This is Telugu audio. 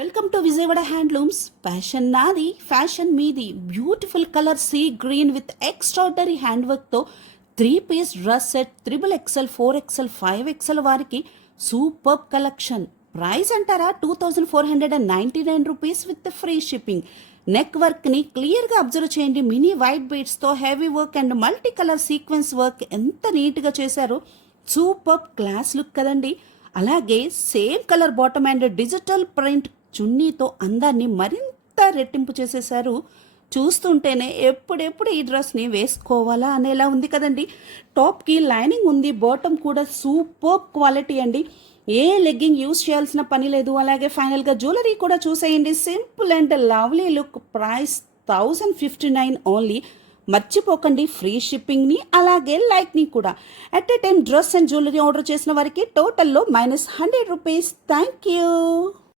Welcome to Vijayawada handlooms. Passion నాది, ఫ్యాషన్ మీది. Beautiful colour sea green with extraordinary hand వర్క్తో 3-piece dress set XXL, 4XL, 5XL వారికి సూపర్ కలెక్షన్. ప్రైస్ అంటారా 2499 rupees with free shipping. Neck వర్క్ని క్లియర్గా అబ్జర్వ్ చేయండి. మినీ వైట్ బీడ్స్తో heavy work and multi colour sequence work ఎంత నీట్గా చేశారో. సూపర్ క్లాస్ లుక్ కదండి. అలాగే same colour bottom and digital print చున్నీతో అందాన్ని మరింత రెట్టింపు చేసేశారు. చూస్తుంటేనే ఎప్పుడెప్పుడు ఈ డ్రెస్ని వేసుకోవాలా అనేలా ఉంది కదండి. టాప్కి లైనింగ్ ఉంది, బాటమ్ కూడా సూపర్ క్వాలిటీ అండి. ఏ లెగ్గింగ్ యూస్ చేయాల్సిన పని లేదు. అలాగే ఫైనల్గా జ్యువెలరీ కూడా చూసేయండి. Simple and lovely look. Price 1059 only. మర్చిపోకండి ఫ్రీ షిప్పింగ్ని అలాగే లైక్ని కూడా. At a time dress and jewellery order చేసిన వారికి టోటల్లో -100 రూపీస్. Thank you.